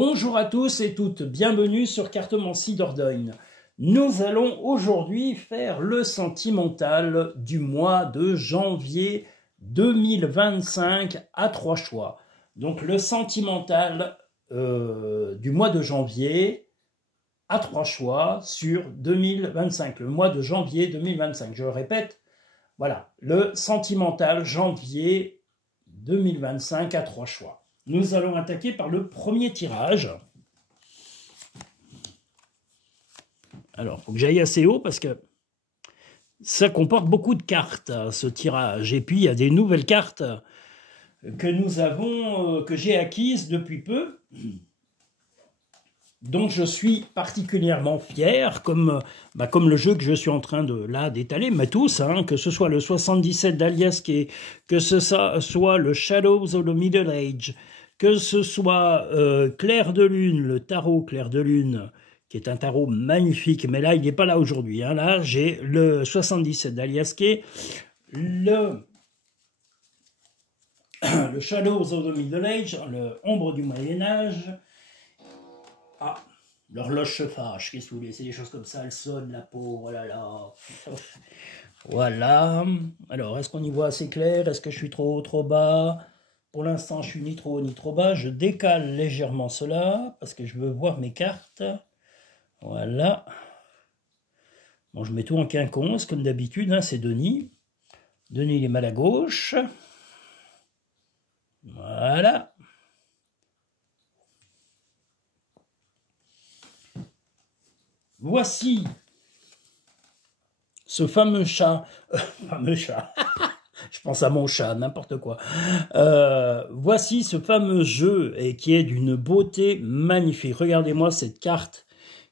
Bonjour à tous et toutes, bienvenue sur Cartomancie Dordogne. Nous allons aujourd'hui faire le sentimental du mois de janvier 2025 à 3 choix. Donc le sentimental du mois de janvier à 3 choix sur 2025, le mois de janvier 2025. Je le répète, voilà, le sentimental janvier 2025 à 3 choix. Nous allons attaquer par le premier tirage. Alors, il faut que j'aille assez haut parce que ça comporte beaucoup de cartes, ce tirage. Et puis, il y a des nouvelles cartes que nous avons, que j'ai acquises depuis peu. Donc, je suis particulièrement fier, comme le jeu que je suis en train d'étaler, mais tous, hein, que ce soit le 77 d'Aliaské, que ce soit le Shadows of the Middle Age, que ce soit Clair de Lune, le tarot Clair de Lune, qui est un tarot magnifique, mais là, il n'est pas là aujourd'hui. Hein. Là, j'ai le 77 d'Aliaské, le Shadows of the Middle Age, le Ombre du Moyen-Âge. Ah, l'horloge se fâche, qu'est-ce que vous voulez, c'est des choses comme ça, elle sonne, la pauvre, oh là là. Voilà. Alors, est-ce qu'on y voit assez clair? Est-ce que je suis trop haut, trop bas? Pour l'instant, je suis ni trop haut ni trop bas. Je décale légèrement cela parce que je veux voir mes cartes. Voilà. Bon, je mets tout en quinconce, comme d'habitude, hein, c'est Denis. Denis, il est mal à gauche. Voilà. Voici ce fameux chat. Fameux chat. Je pense à mon chat, n'importe quoi. Voici ce fameux jeu et qui est d'une beauté magnifique. Regardez-moi cette carte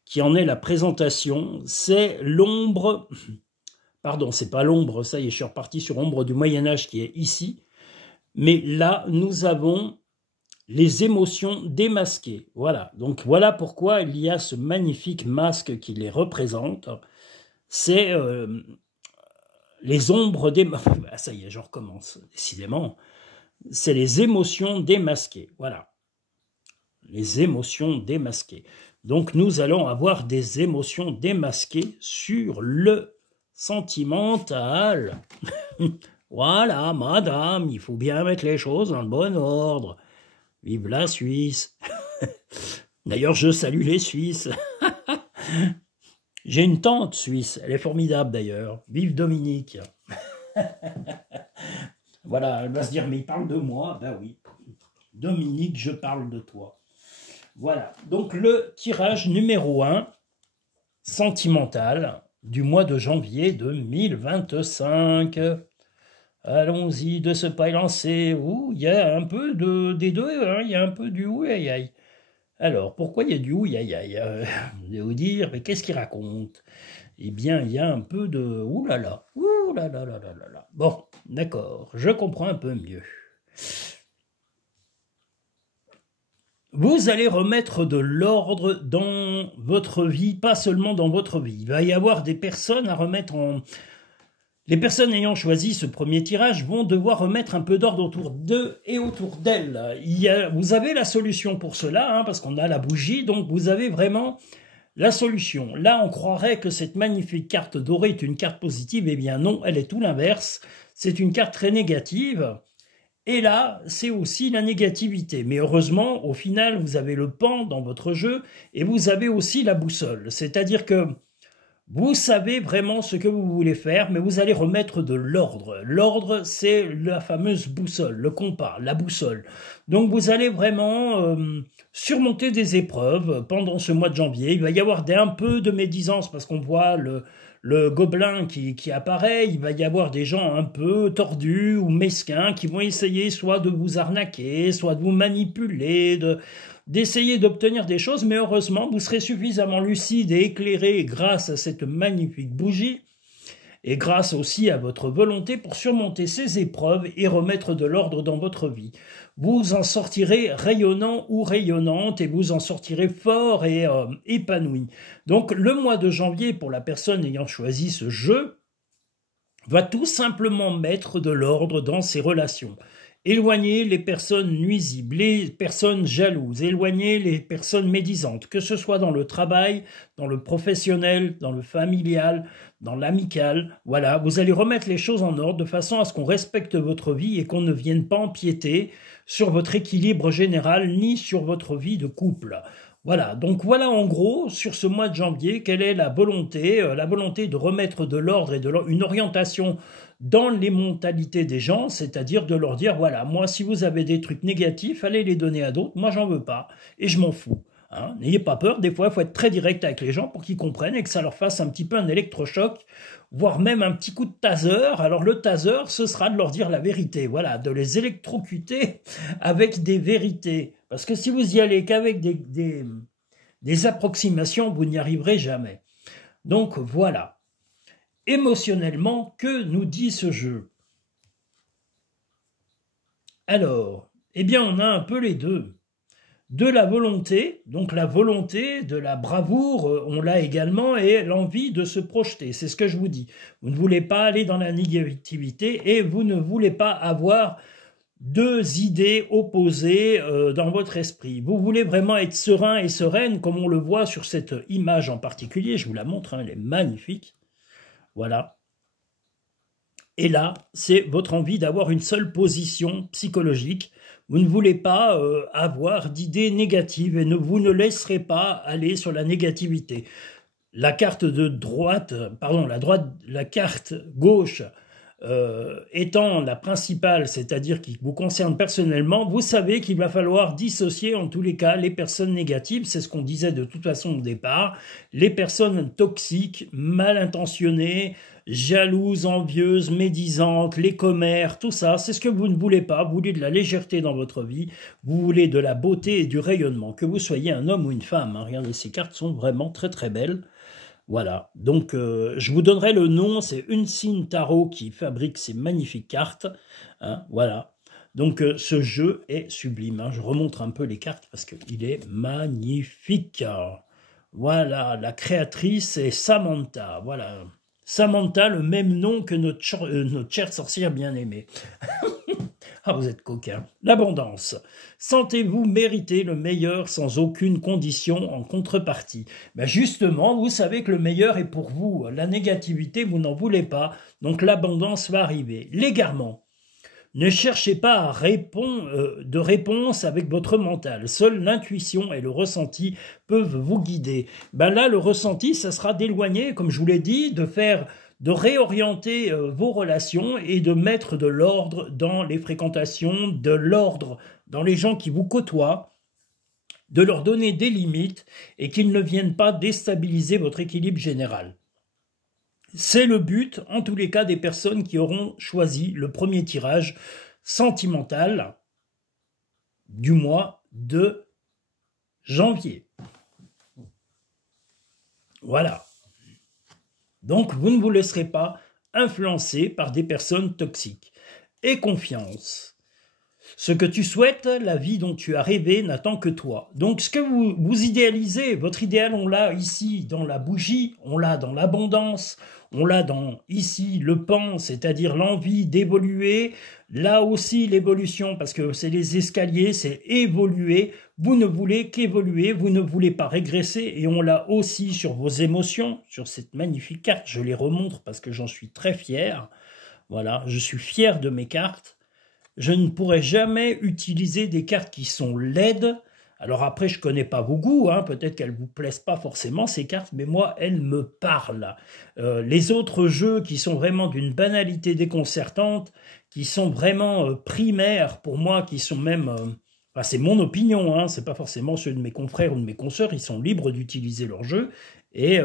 qui en est la présentation. C'est l'ombre... Pardon, c'est pas l'ombre, ça y est, je suis reparti sur Ombre du Moyen-Âge qui est ici. Mais là, nous avons les émotions démasquées. Voilà, donc voilà pourquoi il y a ce magnifique masque qui les représente. C'est... les ombres démasquées, ah, ça y est, je recommence, décidément, c'est les émotions démasquées, voilà, les émotions démasquées. Donc nous allons avoir des émotions démasquées sur le sentimental. Voilà, madame, il faut bien mettre les choses dans le bon ordre. Vive la Suisse. D'ailleurs, je salue les Suisses. J'ai une tante suisse, elle est formidable d'ailleurs. Vive Dominique. Voilà, elle va se dire, mais il parle de moi. Ben oui, Dominique, je parle de toi. Voilà, donc le tirage numéro 1, sentimental, du mois de janvier 2025. Allons-y, de ce pas lancé. Ouh, il y a un peu des deux, hein, il y a un peu du ouh, aïe aïe. Alors, pourquoi il y a du ouh, aïe aïe? Vous allez vous dire, mais qu'est-ce qu'il raconte? Eh bien, il y a un peu de ouh là là, ouh là là là là là là. Bon, d'accord, je comprends un peu mieux. Vous allez remettre de l'ordre dans votre vie, pas seulement dans votre vie. Il va y avoir des personnes à remettre en... Les personnes ayant choisi ce premier tirage vont devoir remettre un peu d'ordre autour d'eux et autour d'elles. Vous avez la solution pour cela, hein, parce qu'on a la bougie, donc vous avez vraiment la solution. Là, on croirait que cette magnifique carte dorée est une carte positive. Eh bien non, elle est tout l'inverse. C'est une carte très négative. Et là, c'est aussi la négativité. Mais heureusement, au final, vous avez le pan dans votre jeu et vous avez aussi la boussole. C'est-à-dire que vous savez vraiment ce que vous voulez faire, mais vous allez remettre de l'ordre. L'ordre, c'est la fameuse boussole, le compas, la boussole. Donc vous allez vraiment surmonter des épreuves pendant ce mois de janvier. Il va y avoir un peu de médisance parce qu'on voit le gobelin qui apparaît. Il va y avoir des gens un peu tordus ou mesquins qui vont essayer soit de vous arnaquer, soit de vous manipuler, d'essayer d'obtenir des choses, mais heureusement, vous serez suffisamment lucide et éclairé grâce à cette magnifique bougie et grâce aussi à votre volonté pour surmonter ces épreuves et remettre de l'ordre dans votre vie. Vous en sortirez rayonnant ou rayonnante et vous en sortirez fort et épanoui. Donc le mois de janvier, pour la personne ayant choisi ce jeu, va tout simplement mettre de l'ordre dans ses relations. Éloignez les personnes nuisibles, les personnes jalouses, éloignez les personnes médisantes, que ce soit dans le travail, dans le professionnel, dans le familial, dans l'amical. Voilà, vous allez remettre les choses en ordre de façon à ce qu'on respecte votre vie et qu'on ne vienne pas empiéter sur votre équilibre général ni sur votre vie de couple. Voilà, donc voilà en gros, sur ce mois de janvier, quelle est la volonté de remettre de l'ordre et une orientation dans les mentalités des gens, c'est-à-dire de leur dire, voilà, moi, si vous avez des trucs négatifs, allez les donner à d'autres, moi, j'en veux pas, et je m'en fous. Hein. N'ayez pas peur, des fois, il faut être très direct avec les gens pour qu'ils comprennent et que ça leur fasse un petit peu un électrochoc, voire même un petit coup de taser. Alors le taser, ce sera de leur dire la vérité, voilà, de les électrocuter avec des vérités. Parce que si vous y allez qu'avec des approximations, vous n'y arriverez jamais. Donc voilà. Émotionnellement, que nous dit ce jeu? Alors, eh bien, on a un peu les deux. De la volonté, donc la volonté, de la bravoure, on l'a également, et l'envie de se projeter. C'est ce que je vous dis. Vous ne voulez pas aller dans la négativité et vous ne voulez pas avoir deux idées opposées dans votre esprit. Vous voulez vraiment être serein et sereine, comme on le voit sur cette image en particulier. Je vous la montre, hein, elle est magnifique. Voilà. Et là, c'est votre envie d'avoir une seule position psychologique. Vous ne voulez pas avoir d'idées négatives et vous ne laisserez pas aller sur la négativité. La carte de droite, pardon, la carte gauche étant la principale, c'est-à-dire qui vous concerne personnellement, vous savez qu'il va falloir dissocier en tous les cas les personnes négatives, c'est ce qu'on disait de toute façon au départ, les personnes toxiques, mal intentionnées, jalouses, envieuses, médisantes, les commères, tout ça, c'est ce que vous ne voulez pas, vous voulez de la légèreté dans votre vie, vous voulez de la beauté et du rayonnement, que vous soyez un homme ou une femme, hein. Regardez, ces cartes sont vraiment très très belles. Voilà, donc je vous donnerai le nom, c'est Unseen Tarot qui fabrique ces magnifiques cartes, hein, voilà. Donc ce jeu est sublime, hein. Je remontre un peu les cartes parce qu'il est magnifique. Voilà, la créatrice est Samantha, voilà. Samantha, le même nom que notre chère sorcière bien-aimée. Ah, vous êtes coquin. L'abondance. Sentez-vous mériter le meilleur sans aucune condition en contrepartie? Ben justement, vous savez que le meilleur est pour vous. La négativité, vous n'en voulez pas. Donc l'abondance va arriver. L'égarement. Ne cherchez pas de réponse avec votre mental. Seule l'intuition et le ressenti peuvent vous guider. Ben là, le ressenti, ça sera d'éloigner, comme je vous l'ai dit, de réorienter vos relations et de mettre de l'ordre dans les fréquentations, de l'ordre dans les gens qui vous côtoient, de leur donner des limites et qu'ils ne viennent pas déstabiliser votre équilibre général. C'est le but, en tous les cas, des personnes qui auront choisi le premier tirage sentimental du mois de janvier. Voilà. Donc, vous ne vous laisserez pas influencer par des personnes toxiques. Et confiance. Ce que tu souhaites, la vie dont tu as rêvé, n'attend que toi. Donc, ce que vous idéalisez, votre idéal, on l'a ici dans la bougie, on l'a dans l'abondance, on l'a dans ici le pan, c'est-à-dire l'envie d'évoluer. Là aussi, l'évolution, parce que c'est les escaliers, c'est évoluer. Vous ne voulez qu'évoluer, vous ne voulez pas régresser. Et on l'a aussi sur vos émotions, sur cette magnifique carte. Je les remontre parce que j'en suis très fier. Voilà, je suis fier de mes cartes. Je ne pourrai jamais utiliser des cartes qui sont laides. Alors après, je ne connais pas vos goûts, hein. Peut-être qu'elles ne vous plaisent pas forcément, ces cartes, mais moi, elles me parlent. Les autres jeux qui sont vraiment d'une banalité déconcertante, qui sont vraiment primaires pour moi, qui sont même... Enfin, c'est mon opinion, hein, c'est pas forcément ceux de mes confrères ou de mes consoeurs, ils sont libres d'utiliser leurs jeux, et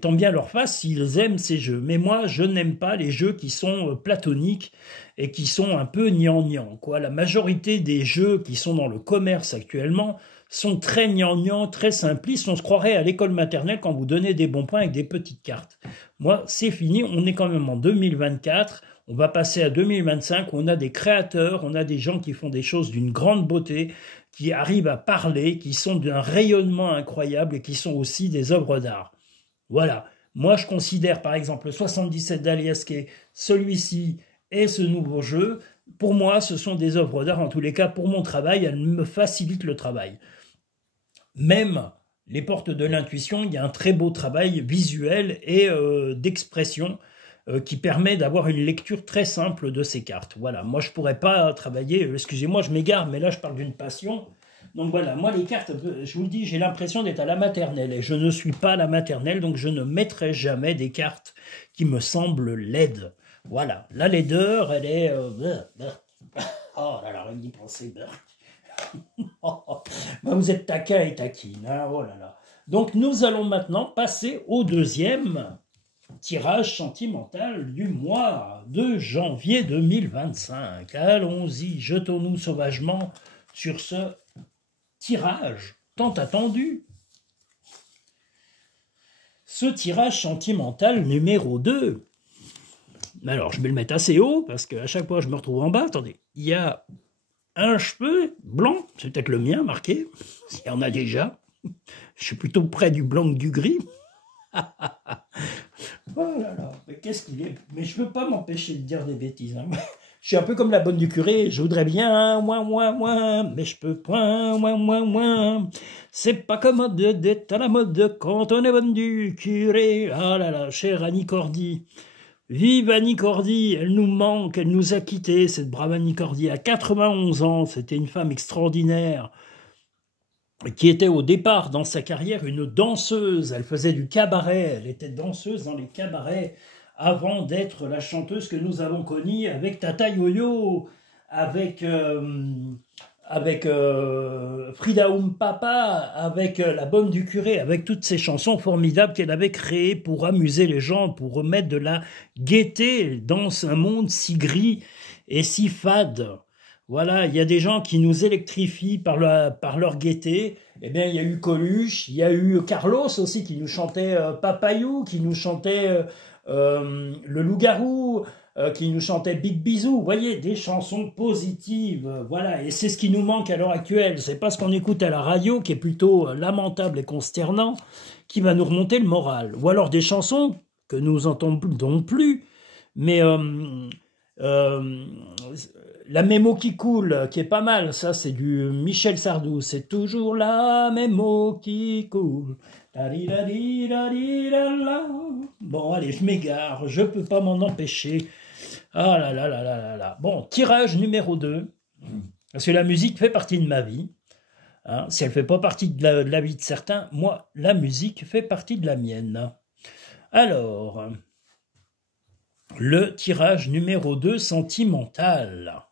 tant bien leur face s'ils aiment ces jeux. Mais moi, je n'aime pas les jeux qui sont platoniques et qui sont un peu gnangnan, quoi. La majorité des jeux qui sont dans le commerce actuellement sont très gnangnan, très simplistes. On se croirait à l'école maternelle quand vous donnez des bons points avec des petites cartes. Moi, c'est fini, on est quand même en 2024, on va passer à 2025, on a des créateurs, on a des gens qui font des choses d'une grande beauté, qui arrivent à parler, qui sont d'un rayonnement incroyable et qui sont aussi des œuvres d'art. Voilà. Moi, je considère par exemple le 77 d'Aliaske, celui-ci et ce nouveau jeu, pour moi, ce sont des œuvres d'art. En tous les cas, pour mon travail, elles me facilitent le travail. Même les portes de l'intuition, il y a un très beau travail visuel et d'expression qui permet d'avoir une lecture très simple de ces cartes. Voilà, moi je pourrais pas travailler, excusez-moi je m'égare, mais là je parle d'une passion. Donc voilà, moi les cartes, je vous le dis, j'ai l'impression d'être à la maternelle, et je ne suis pas à la maternelle, donc je ne mettrai jamais des cartes qui me semblent laides. Voilà, la laideur, elle est... oh là là, rien d'y penser. Ben, vous êtes taquin et taquine, hein, oh là là. Donc nous allons maintenant passer au deuxième tirage sentimental du mois de janvier 2025. Allons-y, jetons-nous sauvagement sur ce tirage tant attendu. Ce tirage sentimental numéro 2. Alors, je vais le mettre assez haut, parce qu'à chaque fois, je me retrouve en bas. Attendez, il y a un cheveu blanc, c'est peut-être le mien marqué, s'il y en a déjà. Je suis plutôt près du blanc que du gris. Oh là là, mais qu'est-ce qu'il est... Mais je ne peux pas m'empêcher de dire des bêtises. Hein. Je suis un peu comme la bonne du curé, je voudrais bien, mais je peux point, C'est pas commode d'être à la mode quand on est bonne du curé. Ah là là, chère Annie Cordy. Vive Annie Cordy, elle nous manque, elle nous a quittés, cette brave Annie Cordy, à 91 ans, c'était une femme extraordinaire, qui était au départ dans sa carrière une danseuse, elle faisait du cabaret, elle était danseuse dans les cabarets, avant d'être la chanteuse que nous avons connue avec Tata Yo-Yo, avec Frida Papa, avec La Bonne du Curé, avec toutes ces chansons formidables qu'elle avait créées pour amuser les gens, pour remettre de la gaieté dans un monde si gris et si fade. Voilà, il y a des gens qui nous électrifient par leur gaieté. Eh bien, il y a eu Coluche, il y a eu Carlos aussi qui nous chantait Papayou, qui nous chantait Le Loup-Garou, qui nous chantait Big Bisou. Vous voyez, des chansons positives, voilà. Et c'est ce qui nous manque à l'heure actuelle. C'est pas ce qu'on écoute à la radio, qui est plutôt lamentable et consternant, qui va nous remonter le moral. Ou alors des chansons que nous entendons plus, mais... la mémo qui coule, qui est pas mal, ça c'est du Michel Sardou, c'est toujours la mémo qui coule. Bon, allez, je m'égare, je peux pas m'en empêcher. Ah là là là là là là. Bon, tirage numéro 2, parce que la musique fait partie de ma vie. Hein, si elle fait pas partie de la vie de certains, moi, la musique fait partie de la mienne. Alors, le tirage numéro 2, sentimental.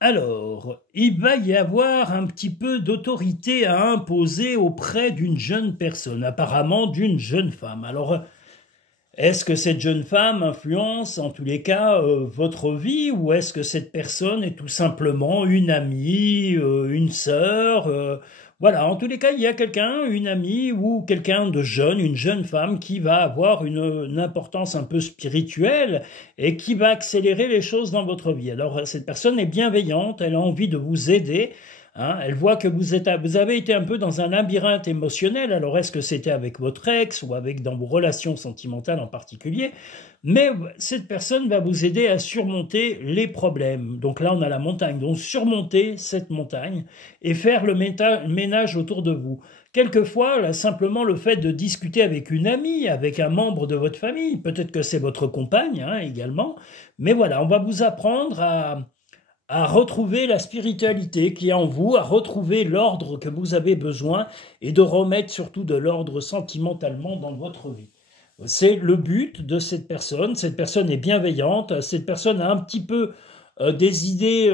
Alors, il va y avoir un petit peu d'autorité à imposer auprès d'une jeune personne, apparemment d'une jeune femme. Alors, est-ce que cette jeune femme influence, en tous les cas, votre vie, ou est-ce que cette personne est tout simplement une amie, une sœur voilà, en tous les cas, il y a quelqu'un, une amie ou quelqu'un de jeune, une jeune femme qui va avoir une importance un peu spirituelle et qui va accélérer les choses dans votre vie. Alors, cette personne est bienveillante, elle a envie de vous aider, hein, elle voit que vous avez été un peu dans un labyrinthe émotionnel. Alors, est-ce que c'était avec votre ex ou dans vos relations sentimentales en particulier? Mais cette personne va vous aider à surmonter les problèmes. Donc là, on a la montagne. Donc surmonter cette montagne et faire le ménage autour de vous. Quelquefois, là, simplement le fait de discuter avec une amie, avec un membre de votre famille, peut-être que c'est votre compagne hein, également, mais voilà, on va vous apprendre à retrouver la spiritualité qui est en vous, à retrouver l'ordre que vous avez besoin et de remettre surtout de l'ordre sentimentalement dans votre vie. C'est le but de cette personne. Cette personne est bienveillante. Cette personne a un petit peu des idées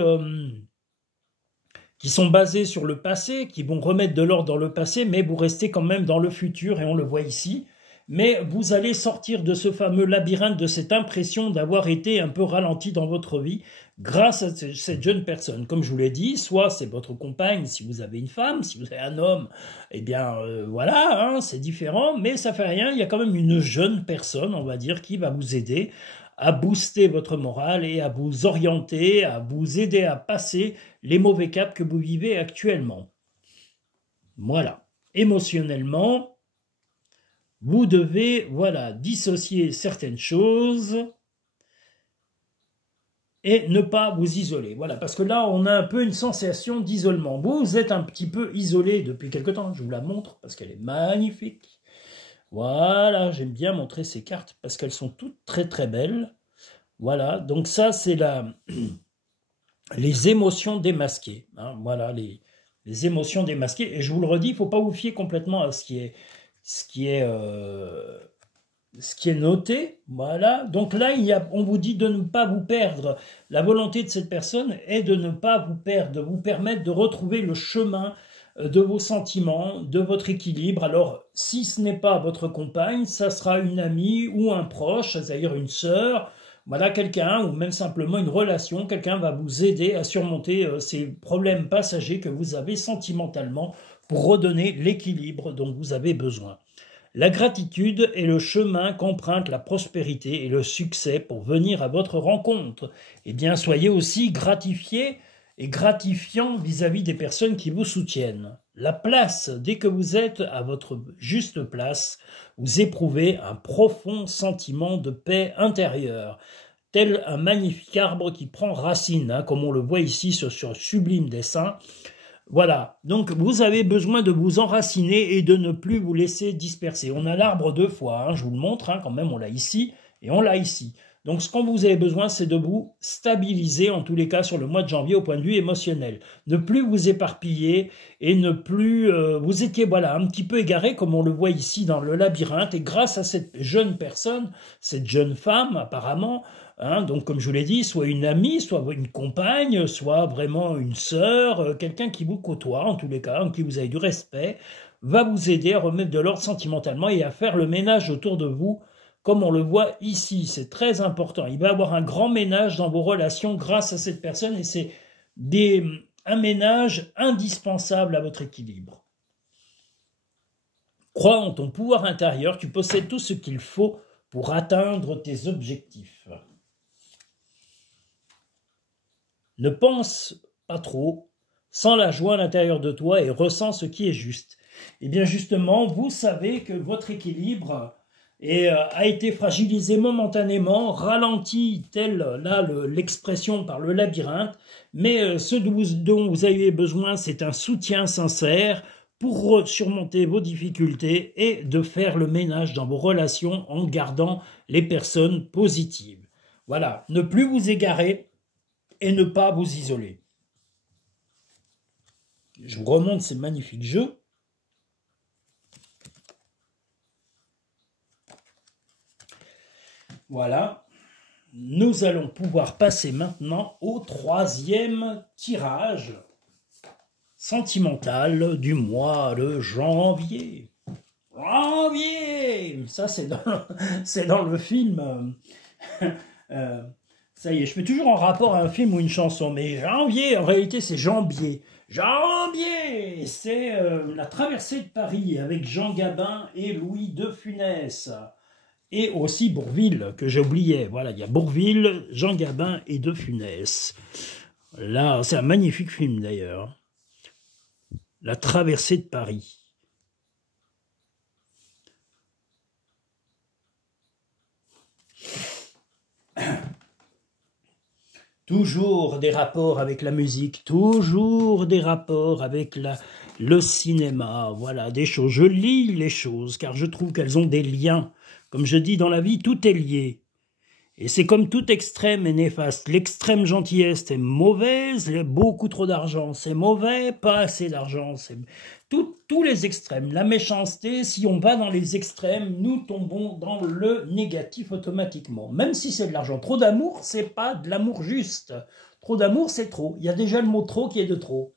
qui sont basées sur le passé, qui vont remettre de l'ordre dans le passé, mais vous restez quand même dans le futur, et on le voit ici. Mais vous allez sortir de ce fameux labyrinthe, de cette impression d'avoir été un peu ralenti dans votre vie grâce à cette jeune personne. Comme je vous l'ai dit, soit c'est votre compagne si vous avez une femme, si vous avez un homme, eh bien voilà, hein, c'est différent, mais ça fait rien, il y a quand même une jeune personne, on va dire, qui va vous aider à booster votre morale et à vous orienter, à vous aider à passer les mauvais caps que vous vivez actuellement. Voilà. Émotionnellement, Vous devez, voilà, dissocier certaines choses et ne pas vous isoler. Voilà, parce que là, on a un peu une sensation d'isolement. Vous êtes un petit peu isolé depuis quelque temps. Je vous la montre parce qu'elle est magnifique. Voilà, j'aime bien montrer ces cartes parce qu'elles sont toutes très très belles. Voilà, donc ça, c'est les émotions démasquées. Hein, voilà, les émotions démasquées. Et je vous le redis, il ne faut pas vous fier complètement à ce qui est noté, voilà. Donc là, on vous dit de ne pas vous perdre. La volonté de cette personne est de ne pas vous perdre, de vous permettre de retrouver le chemin de vos sentiments, de votre équilibre. Alors, si ce n'est pas votre compagne, ça sera une amie ou un proche, c'est-à-dire une sœur, voilà, quelqu'un, ou même simplement une relation, quelqu'un va vous aider à surmonter ces problèmes passagers que vous avez sentimentalement pour redonner l'équilibre dont vous avez besoin. La gratitude est le chemin qu'emprunte la prospérité et le succès pour venir à votre rencontre. Eh bien, soyez aussi gratifiés et gratifiants vis-à-vis des personnes qui vous soutiennent. La place, dès que vous êtes à votre juste place, vous éprouvez un profond sentiment de paix intérieure, tel un magnifique arbre qui prend racine, hein, comme on le voit ici sur ce sublime dessin. Voilà, donc vous avez besoin de vous enraciner et de ne plus vous laisser disperser. On a l'arbre deux fois, hein, je vous le montre, hein, quand même, on l'a ici et on l'a ici. Donc ce dont vous avez besoin, c'est de vous stabiliser, en tous les cas, sur le mois de janvier au point de vue émotionnel. Ne plus vous éparpiller et ne plus... vous étiez, voilà, un petit peu égaré, comme on le voit ici dans le labyrinthe, et grâce à cette jeune personne, cette jeune femme, apparemment, hein, donc, comme je vous l'ai dit, soit une amie, soit une compagne, soit vraiment une sœur, quelqu'un qui vous côtoie, en tous les cas, en qui vous avez du respect, va vous aider à remettre de l'ordre sentimentalement et à faire le ménage autour de vous, comme on le voit ici. C'est très important. Il va y avoir un grand ménage dans vos relations grâce à cette personne et c'est un ménage indispensable à votre équilibre. Crois en ton pouvoir intérieur, tu possèdes tout ce qu'il faut pour atteindre tes objectifs. Ne pense pas trop, sens la joie à l'intérieur de toi et ressens ce qui est juste. Et bien justement, vous savez que votre équilibre a été fragilisé momentanément, ralenti, telle là l'expression par le labyrinthe, mais ce dont vous avez besoin, c'est un soutien sincère pour surmonter vos difficultés et de faire le ménage dans vos relations en gardant les personnes positives. Voilà, ne plus vous égarer et ne pas vous isoler. Je vous remonte ces magnifiques jeux. Voilà. Nous allons pouvoir passer maintenant au troisième tirage sentimental du mois de janvier. Janvier! Ça, c'est dans le film. Ça y est, je fais toujours en rapport à un film ou une chanson, mais janvier, en réalité, c'est Jambier. Janvier! C'est la traversée de Paris avec Jean Gabin et Louis de Funès. Et aussi Bourvil, que j'oubliais. Voilà, il y a Bourvil, Jean Gabin et De Funès. Là, c'est un magnifique film d'ailleurs. La traversée de Paris. Toujours des rapports avec la musique, toujours des rapports avec le cinéma, voilà, des choses. Je lis les choses, car je trouve qu'elles ont des liens. Comme je dis, dans la vie, tout est lié. Et c'est comme tout extrême est néfaste. L'extrême gentillesse est mauvaise, beaucoup trop d'argent c'est mauvais, pas assez d'argent c'est... Tous les extrêmes, la méchanceté, si on va dans les extrêmes, nous tombons dans le négatif automatiquement. Même si c'est de l'argent. Trop d'amour, c'est pas de l'amour juste. Trop d'amour, c'est trop. Il y a déjà le mot trop qui est de trop.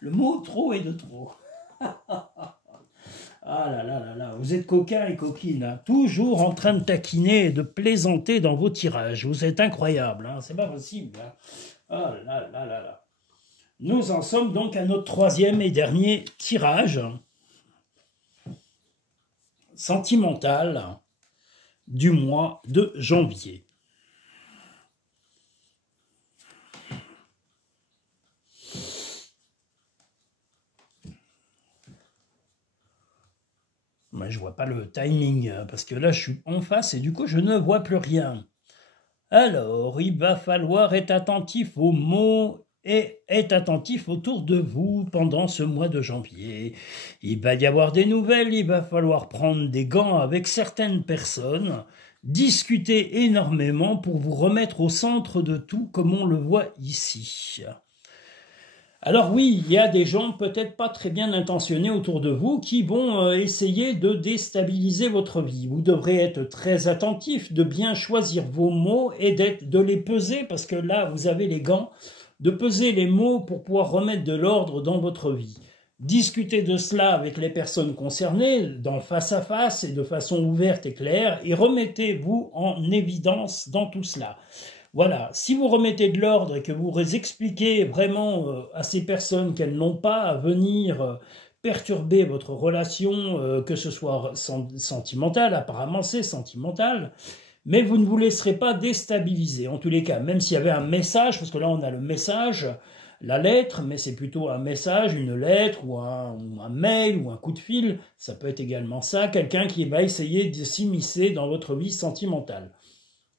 Le mot trop est de trop. Ah là là là là, vous êtes coquins et coquines, hein. Toujours en train de taquiner et de plaisanter dans vos tirages. Vous êtes incroyables, hein. C'est pas possible. Hein. Ah là là là là. Nous en sommes donc à notre troisième et dernier tirage sentimental du mois de janvier. Moi, je vois pas le timing, parce que là, je suis en face et du coup, je ne vois plus rien. Alors, il va falloir être attentif aux mots et être attentif autour de vous pendant ce mois de janvier. Il va y avoir des nouvelles, il va falloir prendre des gants avec certaines personnes, discuter énormément pour vous remettre au centre de tout comme on le voit ici. Alors oui, il y a des gens peut-être pas très bien intentionnés autour de vous qui vont essayer de déstabiliser votre vie. Vous devrez être très attentif, de bien choisir vos mots et de les peser, parce que là, vous avez les gants, de peser les mots pour pouvoir remettre de l'ordre dans votre vie. Discutez de cela avec les personnes concernées, dans face à face et de façon ouverte et claire, et remettez-vous en évidence dans tout cela. Voilà, si vous remettez de l'ordre et que vous expliquez vraiment à ces personnes qu'elles n'ont pas à venir perturber votre relation, que ce soit sentimentale, apparemment c'est sentimental, mais vous ne vous laisserez pas déstabiliser, en tous les cas, même s'il y avait un message, parce que là on a le message, la lettre, mais c'est plutôt un message, une lettre, ou un mail, ou un coup de fil, ça peut être également ça, quelqu'un qui va essayer de s'immiscer dans votre vie sentimentale.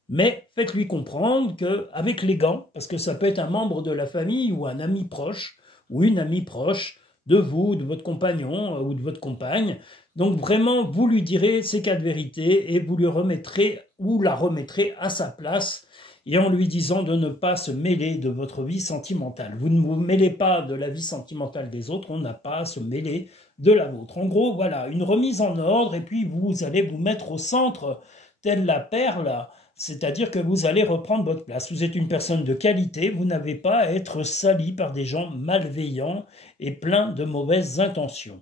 Mais faites-lui comprendre qu'avec les gants, parce que ça peut être un membre de la famille ou un ami proche, ou une amie proche de vous, de votre compagnon ou de votre compagne, donc vraiment vous lui direz ces cas de vérité et vous lui remettrez ou la remettrez à sa place et en lui disant de ne pas se mêler de votre vie sentimentale. Vous ne vous mêlez pas de la vie sentimentale des autres, on n'a pas à se mêler de la vôtre. En gros, voilà, une remise en ordre et puis vous allez vous mettre au centre telle la perle. C'est-à-dire que vous allez reprendre votre place. Vous êtes une personne de qualité, vous n'avez pas à être sali par des gens malveillants et pleins de mauvaises intentions.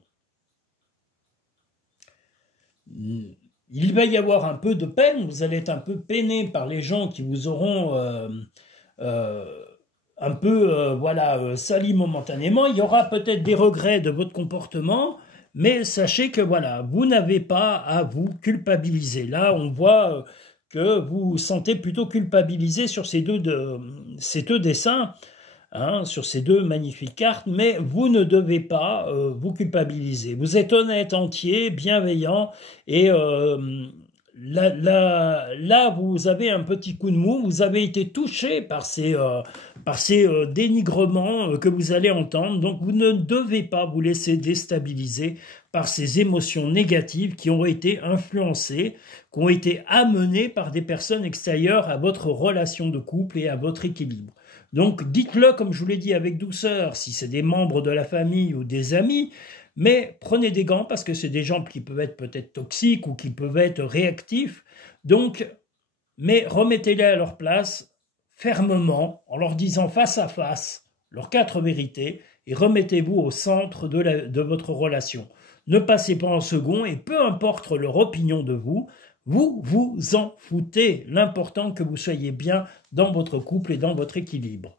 Il va y avoir un peu de peine, vous allez être un peu peiné par les gens qui vous auront un peu sali momentanément. Il y aura peut-être des regrets de votre comportement, mais sachez que voilà, vous n'avez pas à vous culpabiliser. Là, on voit que vous vous sentez plutôt culpabilisé sur ces deux dessins, hein, sur ces deux magnifiques cartes, mais vous ne devez pas vous culpabiliser. Vous êtes honnête, entier, bienveillant, et là, vous avez un petit coup de mou, vous avez été touché par ces dénigrements que vous allez entendre, donc vous ne devez pas vous laisser déstabiliser par ces émotions négatives qui ont été influencées, qui ont été amenées par des personnes extérieures à votre relation de couple et à votre équilibre. Donc dites-le, comme je vous l'ai dit, avec douceur, si c'est des membres de la famille ou des amis, mais prenez des gants parce que c'est des gens qui peuvent être peut-être toxiques ou qui peuvent être réactifs. Donc, mais remettez-les à leur place fermement en leur disant face à face leurs 4 vérités et remettez-vous au centre de votre relation. Ne passez pas en second et peu importe leur opinion de vous, vous vous en foutez. L'important que vous soyez bien dans votre couple et dans votre équilibre.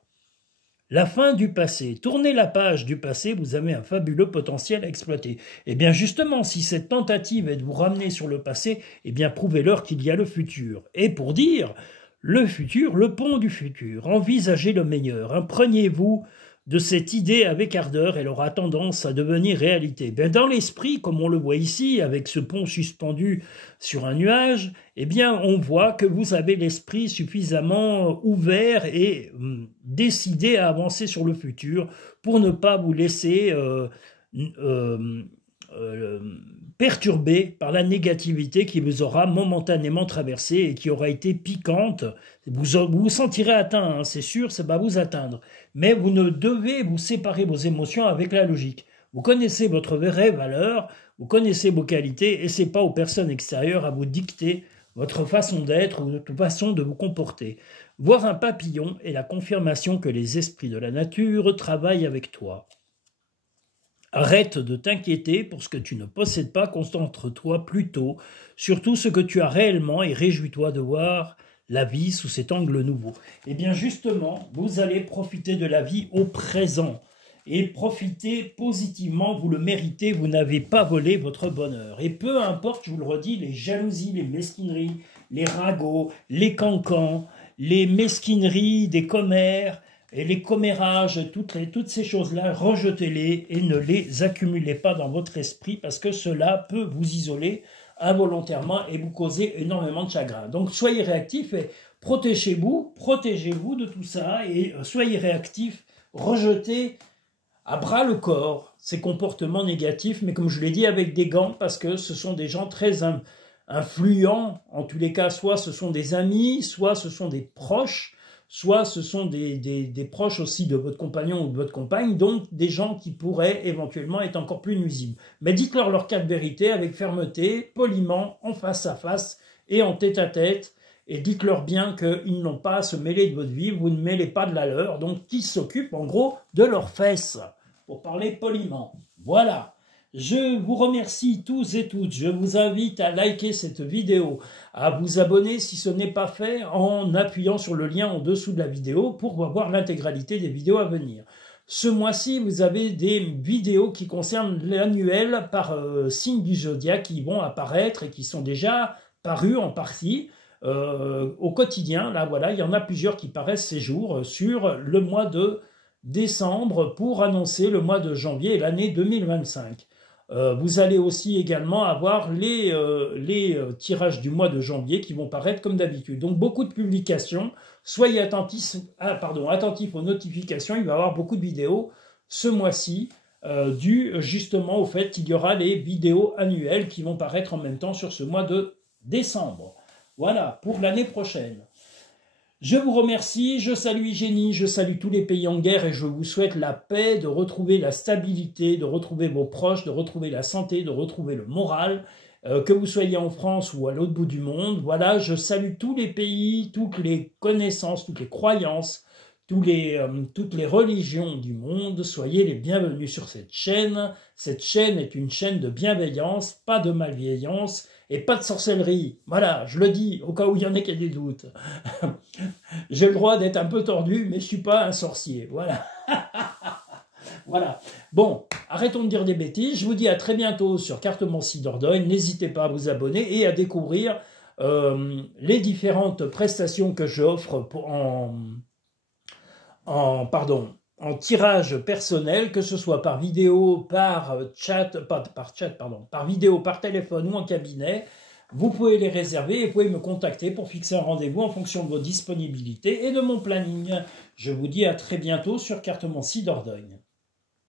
La fin du passé. Tournez la page du passé, vous avez un fabuleux potentiel à exploiter. Et bien justement, si cette tentative est de vous ramener sur le passé, eh bien prouvez-leur qu'il y a le futur. Et pour dire le futur, le pont du futur, envisagez le meilleur, imprégnez-vous de cette idée avec ardeur, elle aura tendance à devenir réalité. Ben, dans l'esprit, comme on le voit ici, avec ce pont suspendu sur un nuage, eh bien, on voit que vous avez l'esprit suffisamment ouvert et décidé à avancer sur le futur pour ne pas vous laisser perturbé par la négativité qui vous aura momentanément traversé et qui aura été piquante. Vous vous sentirez atteint, hein, c'est sûr, ça va vous atteindre. Mais vous ne devez vous séparer vos émotions avec la logique. Vous connaissez votre vraie valeur, vous connaissez vos qualités et ce n'est pas aux personnes extérieures à vous dicter votre façon d'être ou votre façon de vous comporter. Voir un papillon est la confirmation que les esprits de la nature travaillent avec toi. Arrête de t'inquiéter pour ce que tu ne possèdes pas, concentre-toi plutôt sur tout ce que tu as réellement et réjouis-toi de voir la vie sous cet angle nouveau. Eh bien justement, vous allez profiter de la vie au présent et profiter positivement, vous le méritez, vous n'avez pas volé votre bonheur. Et peu importe, je vous le redis, les jalousies, les mesquineries, les ragots, les cancans, les mesquineries des commères, et les commérages, toutes ces choses-là, rejetez-les et ne les accumulez pas dans votre esprit parce que cela peut vous isoler involontairement et vous causer énormément de chagrin. Donc soyez réactifs et protégez-vous de tout ça et soyez réactifs, rejetez à bras le corps ces comportements négatifs, mais comme je l'ai dit, avec des gants, parce que ce sont des gens très influents, en tous les cas, soit ce sont des amis, soit ce sont des proches, soit ce sont des proches aussi de votre compagnon ou de votre compagne, donc des gens qui pourraient éventuellement être encore plus nuisibles. Mais dites-leur leur cas de vérité avec fermeté, poliment, en face à face et en tête à tête, et dites-leur bien qu'ils n'ont pas à se mêler de votre vie, vous ne mêlez pas de la leur, donc qu'ils s'occupent en gros de leurs fesses, pour parler poliment. Voilà, je vous remercie tous et toutes, je vous invite à liker cette vidéo, à vous abonner si ce n'est pas fait en appuyant sur le lien en dessous de la vidéo pour voir l'intégralité des vidéos à venir. Ce mois-ci, vous avez des vidéos qui concernent l'annuel par signe du zodiaque qui vont apparaître et qui sont déjà parues en partie. Au quotidien, là voilà, il y en a plusieurs qui paraissent ces jours sur le mois de décembre pour annoncer le mois de janvier et l'année 2025. Vous allez aussi également avoir les tirages du mois de janvier qui vont paraître comme d'habitude. Donc beaucoup de publications, soyez attentifs aux notifications, il va y avoir beaucoup de vidéos ce mois-ci, dû justement au fait qu'il y aura les vidéos annuelles qui vont paraître en même temps sur ce mois de décembre. Voilà, pour l'année prochaine. Je vous remercie, je salue Hygiénie, je salue tous les pays en guerre et je vous souhaite la paix, de retrouver la stabilité, de retrouver vos proches, de retrouver la santé, de retrouver le moral, que vous soyez en France ou à l'autre bout du monde. Voilà, je salue tous les pays, toutes les connaissances, toutes les croyances, toutes les religions du monde. Soyez les bienvenus sur cette chaîne. Cette chaîne est une chaîne de bienveillance, pas de malveillance et pas de sorcellerie. Voilà, je le dis au cas où il y en a qui a des doutes. J'ai le droit d'être un peu tordu, mais je ne suis pas un sorcier. Voilà. Voilà. Bon, arrêtons de dire des bêtises. Je vous dis à très bientôt sur Cartomancie Dordogne. N'hésitez pas à vous abonner et à découvrir les différentes prestations que j'offre en tirage personnel, que ce soit par vidéo, par vidéo, par téléphone ou en cabinet. Vous pouvez les réserver et vous pouvez me contacter pour fixer un rendez-vous en fonction de vos disponibilités et de mon planning. Je vous dis à très bientôt sur Cartomancie Dordogne.